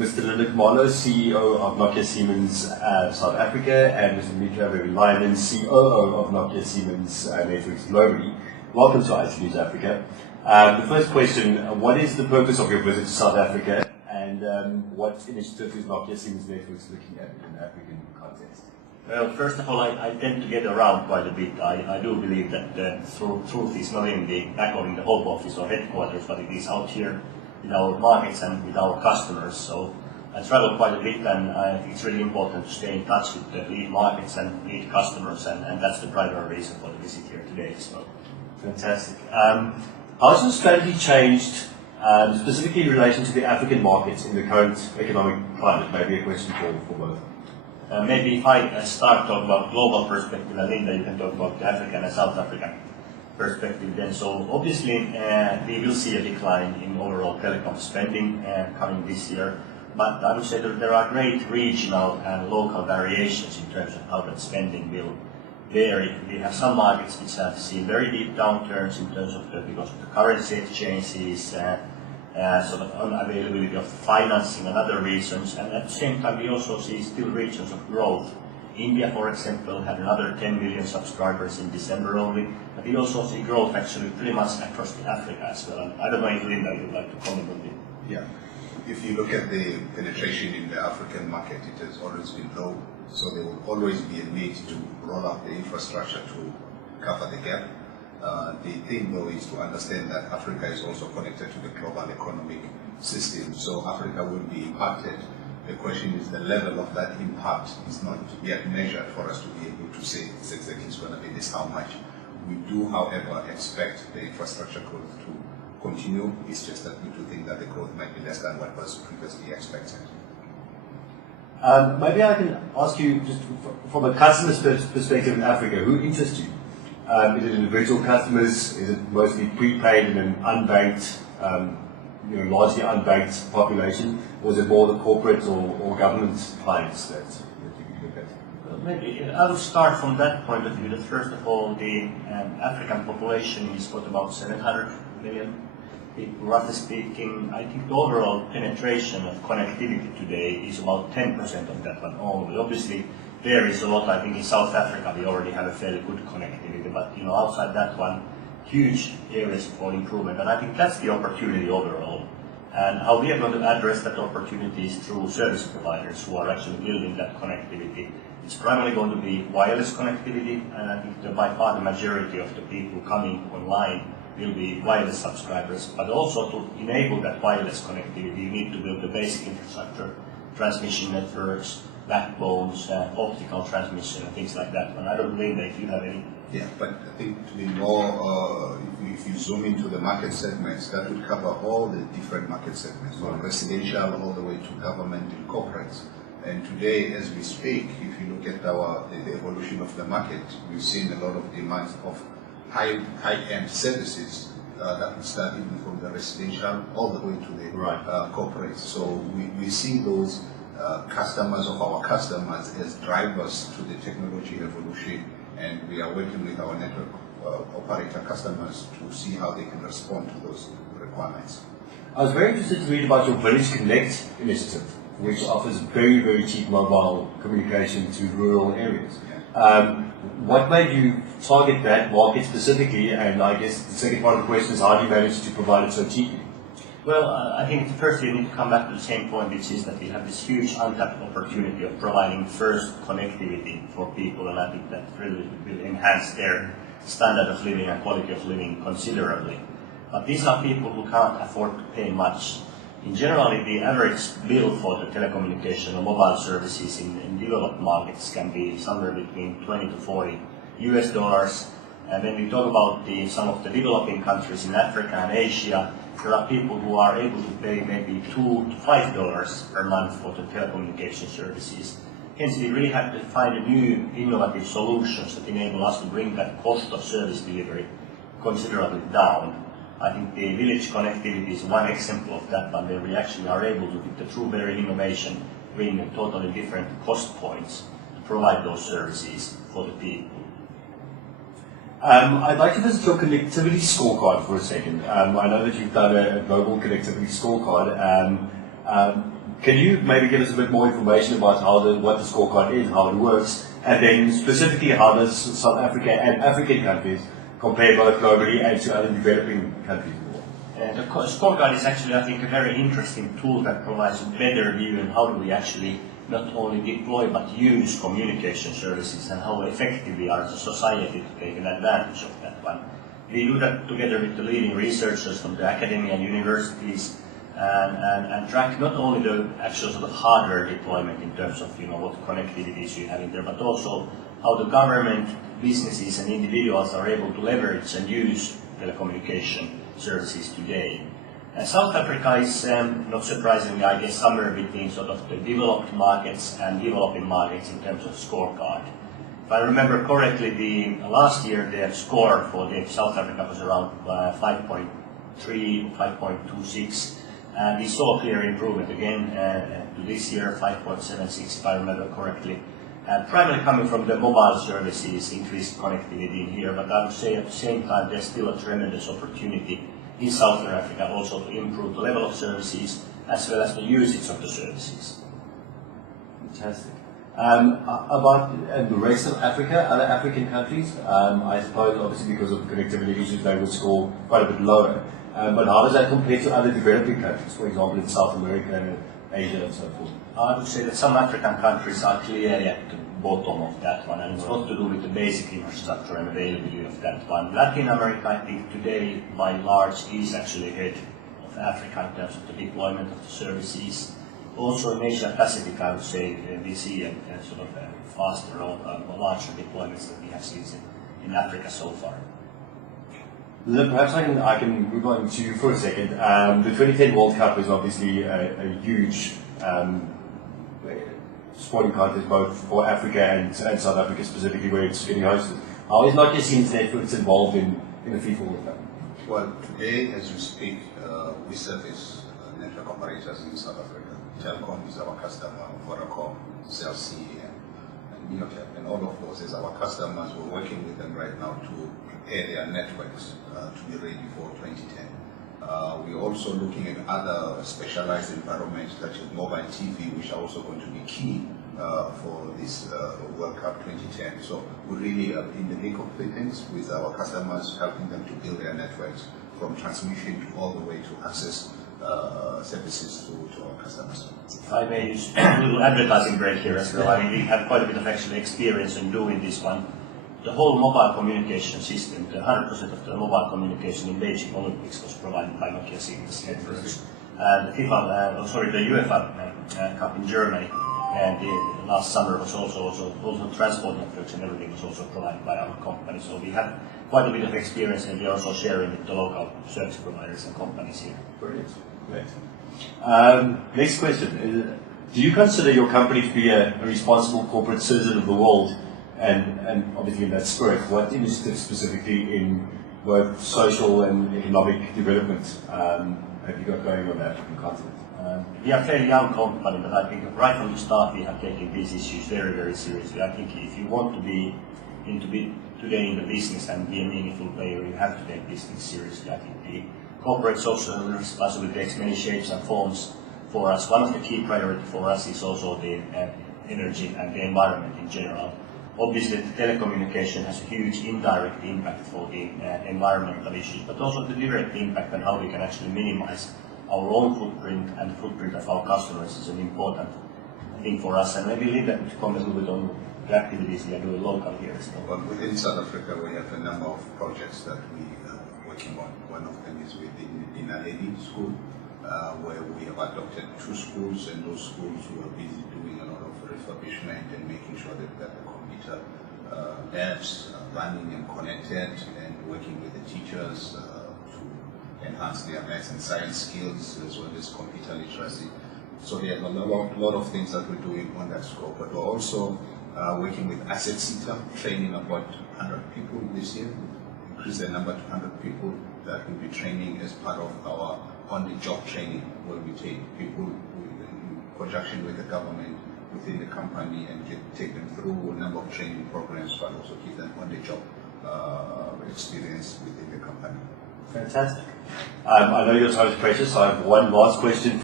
Mr. Linda Khumalo, CEO of Nokia Siemens South Africa, and Mr. Mika Vehvilainen, COO of Nokia Siemens Networks globally. Welcome to ITNewsAfrica. The first question, what is the purpose of your visit to South Africa, and what initiative is Nokia Siemens Networks looking at in an African context? Well, first of all, I tend to get around quite a bit. I do believe that the truth is not in the back or in the home office or headquarters, but it is out here in our markets and with our customers. So I travel quite a bit, and I think it's really important to stay in touch with the lead markets and lead customers, and that's the primary reason for the visit here today as well. Fantastic. How has your strategy changed, specifically in relation to the African markets in the current economic climate? Maybe a question for both. Maybe if I start talking about global perspective, and Linda, you can talk about the African and South African perspective then. So obviously we will see a decline in overall telecom spending coming this year, but I would say that there are great regional and local variations in terms of how that spending will vary. We have some markets which have seen very deep downturns in terms of because of the currency exchanges, sort of unavailability of financing and other reasons, and at the same time we also see still regions of growth. India, for example, had another 10 million subscribers in December only, but we also see growth actually pretty much across Africa as well. And I don't know if Linda would like to comment on it. Yeah, if you look at the penetration in the African market, it has always been low, so there will always be a need to roll out the infrastructure to cover the gap. The thing though is to understand that Africa is also connected to the global economic system, so Africa will be impacted. The question is the level of that impact is not yet measured for us to be able to say it's exactly going to be this how much. We do, however, expect the infrastructure growth to continue. It's just that we do think that the growth might be less than what was previously expected. Maybe I can ask you, just from a customer's perspective in Africa, who interests you? Is it individual customers? Is it mostly prepaid and an unbanked, largely unbanked population, or is it more the corporate or government clients that you can look at? Well, maybe I will start from that point of view. That first of all, the African population is about 700 million people, roughly speaking. I think the overall penetration of connectivity today is about 10% of that one only. Obviously, there is a lot. I think in South Africa we already have a fairly good connectivity, but outside that one, huge areas for improvement, and I think that's the opportunity overall. And how we are going to address that opportunity is through service providers who are actually building that connectivity. It's primarily going to be wireless connectivity, and I think that by far the majority of the people coming online will be wireless subscribers, but also to enable that wireless connectivity you need to build the basic infrastructure, transmission networks, backbones, optical transmission and things like that. And I don't believe that if you have any. Yeah, but I think to be more, if you zoom into the market segments, that would cover all the different market segments, from residential all the way to government and corporates. And today, as we speak, if you look at the evolution of the market, we've seen a lot of demands of high-end services that would start even from the residential all the way to the corporates. So we see those customers of our customers as drivers to the technology evolution, and we are working with our network operator customers to see how they can respond to those requirements. I was very interested to read about your Village Connect initiative, which offers very, very cheap mobile communication to rural areas. Yeah. What made you target that market specifically? And I guess the second part of the question is, how do you manage to provide it so cheaply? Well, I think first we need to come back to the same point, which is that we have this huge untapped opportunity of providing first connectivity for people, and I think that really will enhance their standard of living and quality of living considerably. But these are people who can't afford to pay much. In general, the average bill for the telecommunication or mobile services in developed markets can be somewhere between 20 to 40 US dollars. And when we talk about some of the developing countries in Africa and Asia, there are people who are able to pay maybe $2 to $5 per month for the telecommunication services. Hence, we really have to find new innovative solutions that enable us to bring that cost of service delivery considerably down. I think the village connectivity is one example of that one, where we actually are able to, with the true very innovation, bring totally different cost points to provide those services for the people. I'd like to visit your connectivity scorecard for a second. I know that you've done a global connectivity scorecard. Can you maybe give us a bit more information about what the scorecard is, how it works, and then specifically how does South Africa and African countries compare both globally and to other developing countries? The scorecard is actually, I think, a very interesting tool that provides a better view on how do we actually not only deploy but use communication services and how effective we are as a society to take an advantage of that one. We do that together with the leading researchers from the academy and universities and track not only the actual sort of hardware deployment in terms of what connectivities you have in there, but also how the government, businesses and individuals are able to leverage and use telecommunication services today. South Africa is, not surprisingly, I guess, somewhere between sort of the developed markets and developing markets in terms of scorecard. If I remember correctly, last year the score for South Africa was around 5.3, 5.26, and we saw a clear improvement again to this year, 5.76 if I remember correctly. Primarily coming from the mobile services, increased connectivity in here, but I would say at the same time there's still a tremendous opportunity in Southern Africa also to improve the level of services as well as the usage of the services. Fantastic. About the rest of Africa, other African countries, I suppose obviously because of connectivity issues they would score quite a bit lower. But how does that compare to other developing countries, for example in South America, Asia and so forth? I would say that some African countries are clearly at the bottom of that one, and it's not to do with the basic infrastructure and availability of that one. Latin America, I think today, by and large, is actually ahead of Africa in terms of the deployment of the services. Also in Asia Pacific, I would say we see a sort of faster or larger deployments that we have seen in Africa so far. Perhaps I can move on to you for a second. The 2010 World Cup is obviously a huge sporting contest both for Africa and South Africa specifically where it's getting hosted. How is Nokia Siemens Networks involved in the FIFA World Cup? Well, today as we speak, we service network operators in South Africa. Telkom is our customer, Vodacom, Cell C, and Nokia, and all of those as our customers. We're working with them right now to prepare their networks to be ready for 2010. We're also looking at other specialized environments such as mobile TV, which are also going to be key for this World Cup 2010. So we're really in the thick of things with our customers, helping them to build their networks from transmission to all the way to access services to our customers. If I may use a little advertising break here as well. I mean, we have quite a bit of actually experience in doing this one. The whole mobile communication system, the 100% of the mobile communication in Beijing Olympics was provided by Nokia Siemens Networks. The UEFA Cup in Germany and the last summer was also transport networks and everything was also provided by our company. So we have quite a bit of experience and we are also sharing with the local service providers and companies here. Brilliant. Great. Next question. Do you consider your company to be a responsible corporate citizen of the world? And obviously in that spirit, what initiatives specifically in both social and economic development have you got going on the African continent? We are a fairly young company, but I think right from the start we have taken these issues very, very seriously. I think if you want to be today in the business and be a meaningful player, you have to take these things seriously. I think the corporate social responsibility takes many shapes and forms for us. One of the key priorities for us is also the energy and the environment in general. Obviously, the telecommunication has a huge indirect impact for the environmental issues, but also the direct impact on how we can actually minimize our own footprint and the footprint of our customers is an important thing for us. And maybe Linda could comment a little bit on the activities we are doing locally here. Well, within South Africa, we have a number of projects that we are working on. One of them is within the Naledi school, where we have adopted 2 schools, and those schools we are busy doing a lot of refurbishment and making sure that the computer labs running and connected, and working with the teachers to enhance their maths and science skills as well as computer literacy. So there are a lot of things that we're doing on that scope, but we're also working with Asset Center, training about 100 people this year, increase the number to 100 people that will be training as part of our on-the-job training, where we take people in conjunction with the government within the company and take them through a number of training programs, but also give them on-the-job experience within the company. Fantastic. I know your time is precious, so I have one last question.